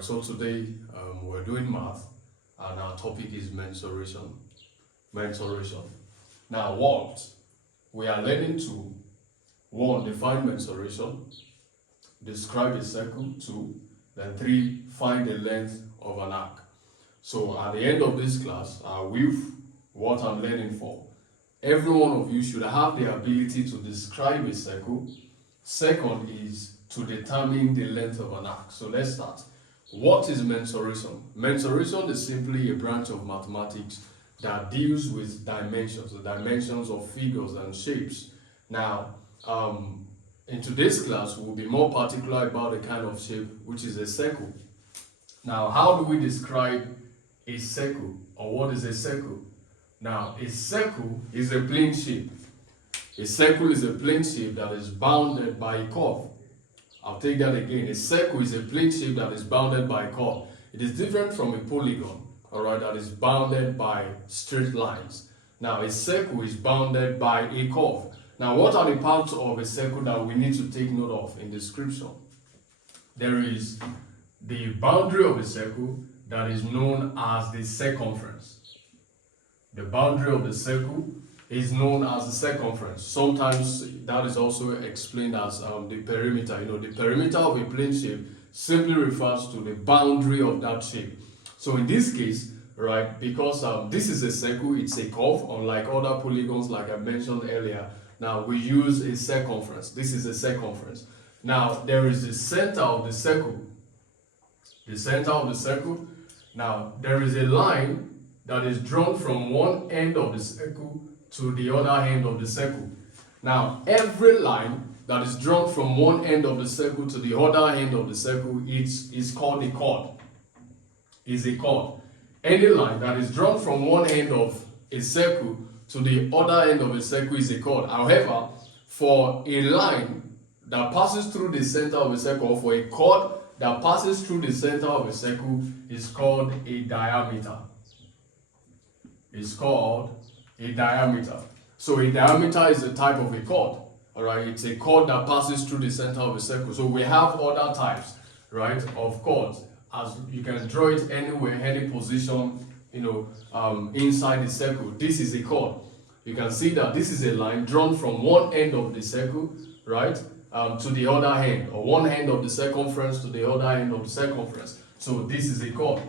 Alright, so today we're doing math and our topic is mensuration. Mensuration. Now what? We are learning to 1. Define mensuration, describe a circle, 2. Then 3. Find the length of an arc. So at the end of this class, with what I'm learning for, every one of you should have the ability to describe a circle. Second is to determine the length of an arc. So let's start. What is mensuration? Mensuration is simply a branch of mathematics that deals with dimensions, the dimensions of figures and shapes. Now, in today's class, we'll be more particular about the kind of shape, which is a circle. Now, how do we describe a circle, or what is a circle? Now, a circle is a plane shape. A circle is a plane shape that is bounded by a curve. I'll take that again. A circle is a plane shape that is bounded by a curve. It is different from a polygon, alright, that is bounded by straight lines. Now, a circle is bounded by a curve. Now, what are the parts of a circle that we need to take note of in description? There is the boundary of a circle that is known as the circumference. The boundary of the circle is known as the circumference. Sometimes that is also explained as the perimeter. The perimeter of a plane shape simply refers to the boundary of that shape. So in this case, right, because this is a circle, it's a curve, unlike other polygons like I mentioned earlier. Now we use a circumference. This is a circumference. Now there is the center of the circle. The center of the circle. Now there is a line that is drawn from one end of the circle to the other end of the circle. Now, every line that is drawn from one end of the circle to the other end of the circle is called a chord. Is a chord. Any line that is drawn from one end of a circle to the other end of a circle is a chord. However, for a line that passes through the center of a circle, or for a chord that passes through the center of a circle, is called a diameter. It's called a diameter. So a diameter is a type of a chord. Alright, it's a chord that passes through the center of a circle. So we have other types, right, of chords. As you can draw it anywhere, any position, inside the circle. This is a chord. You can see that this is a line drawn from one end of the circle, right, to the other end, or one end of the circumference to the other end of the circumference. So this is a chord.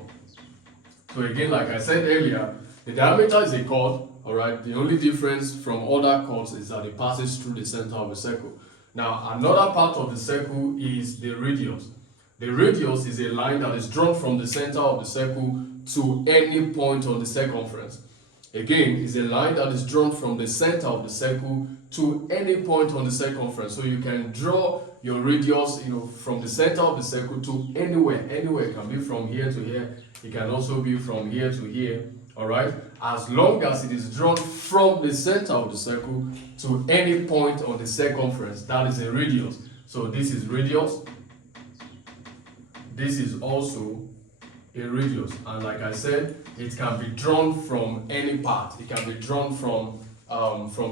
So again, like I said earlier, the diameter is a chord. Alright, the only difference from other chords is that it passes through the center of a circle. Now, another part of the circle is the radius. The radius is a line that is drawn from the center of the circle to any point on the circumference. Again, it's a line that is drawn from the center of the circle to any point on the circumference. So you can draw your radius, from the center of the circle to anywhere. Anywhere. It can be from here to here. It can also be from here to here. Alright, as long as it is drawn from the center of the circle to any point on the circumference, that is a radius. So this is radius. This is also a radius, and like I said, it can be drawn from any part. It can be drawn from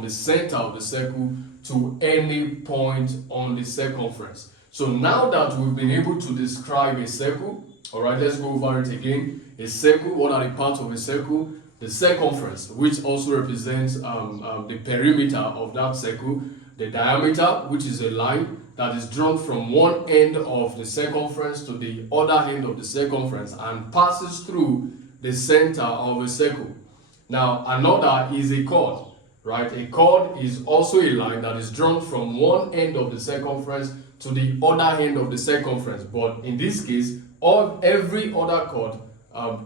the center of the circle to any point on the circumference. So now that we've been able to describe a circle, alright, let's go over it again. A circle, what are the parts of a circle? The circumference, which also represents the perimeter of that circle. The diameter, which is a line that is drawn from one end of the circumference to the other end of the circumference and passes through the center of a circle. Now, another is a chord, right? A chord is also a line that is drawn from one end of the circumference to the other end of the circumference. But in this case, every other chord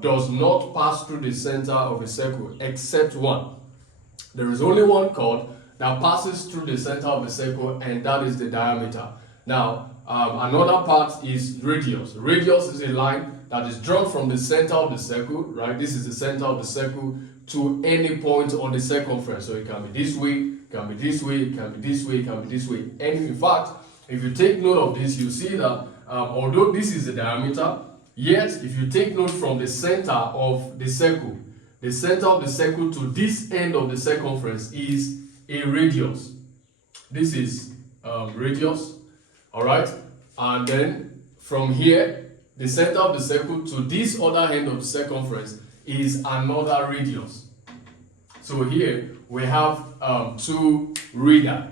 does not pass through the center of a circle except one. There is only one chord that passes through the center of a circle, and that is the diameter. Now, another part is radius. Radius is a line that is drawn from the center of the circle, right? This is the center of the circle to any point on the circumference. So it can be this way, it can be this way, it can be this way, it can be this way. And in fact, if you take note of this, you see that although this is the diameter, yet if you take note from the center of the circle to this end of the circumference is a radius. This is radius, all right, and then from here the center of the circle to this other end of the circumference is another radius. So here we have two radii,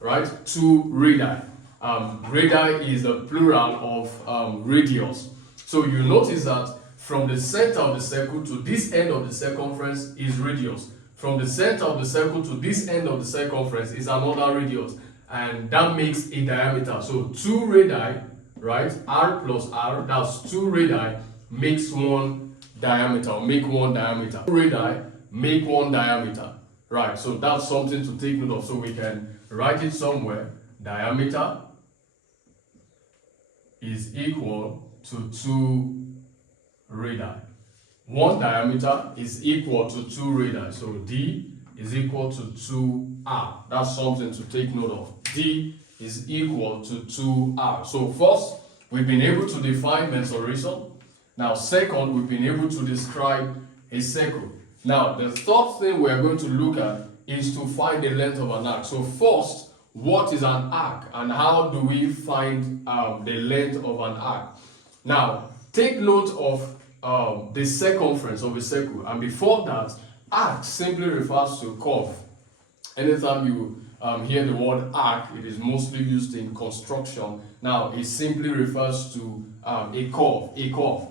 right? Two radii. Radii is the plural of radius. So you notice that from the center of the circle to this end of the circumference is radius. From the center of the circle to this end of the circumference is another radius. And that makes a diameter. So two radii, right? R plus R, that's two radii makes one diameter, or make one diameter. Two radii make one diameter, right? So that's something to take note of. So we can write it somewhere. Diameter is equal to two radii. One diameter is equal to two radii. So D is equal to 2R. That's something to take note of. D is equal to 2R. So first, we've been able to define mensuration. Now second, we've been able to describe a circle. Now the third thing we're going to look at is to find the length of an arc. So first, what is an arc and how do we find the length of an arc? Now take note of the circumference of a circle, and before that, arc simply refers to curve. Anytime you hear the word arc, it is mostly used in construction. Now, it simply refers to a curve.